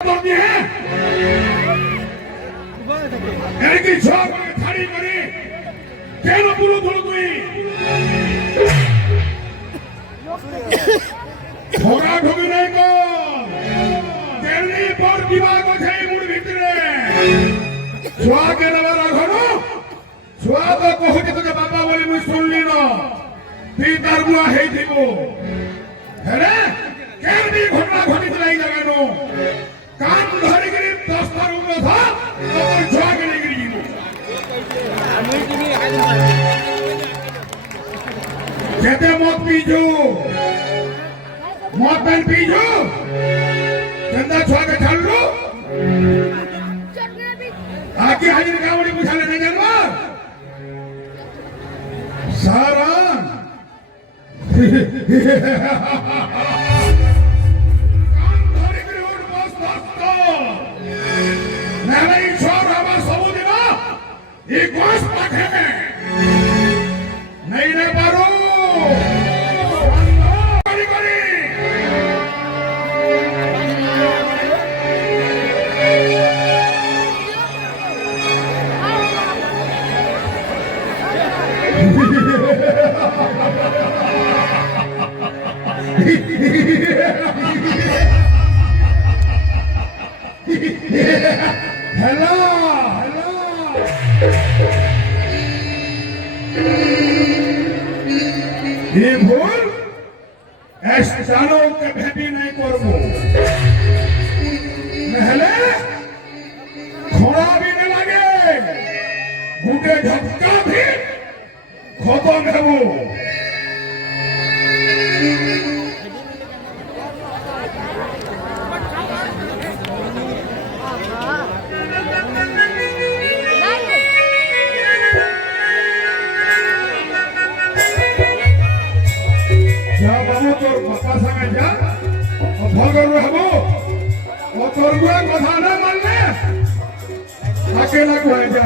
করনি হ্যাঁ এরকি সব থাড়ি করে কেন পুরো ধরো তুই ঢোকা ঢোকে নাই তেমনি পর বিভাগ আছে এই মুড় ভিতরে ছুয়াকে নেবার এখনো ছুয়া তো কহুছি তোকে বাবা বলি মুই শুনলি না তুই তার বুয়া হেই থিব হ্যাঁ কেমনি ঘটনা ঘটিছিল এই জায়গানো কান ধরে গেলি 10 বার উঠে থা তোর ছুয়াকে নিয়ে গেলি যেতে মত পিছু मौत पेन पीजो चंदा छुआ छाड़ लो आके हाजिर गावड़ी पूछा लेने जानवा सारा काम धरी करे उठ बस दोस्तो नहीं छोर हमार सबू दिना ये कोस पाखे में नहीं ले पारो हेलो हेलो ये भूल ऐस जानो के भेटी नहीं करबो नहले खोड़ा भी न लगे घुटे झटका भी खत्म हेबो তোর বাবা সঙ্গে যা ভগর হবো ও তোর কথা না মানলে তাকে লাগু হয়ে যা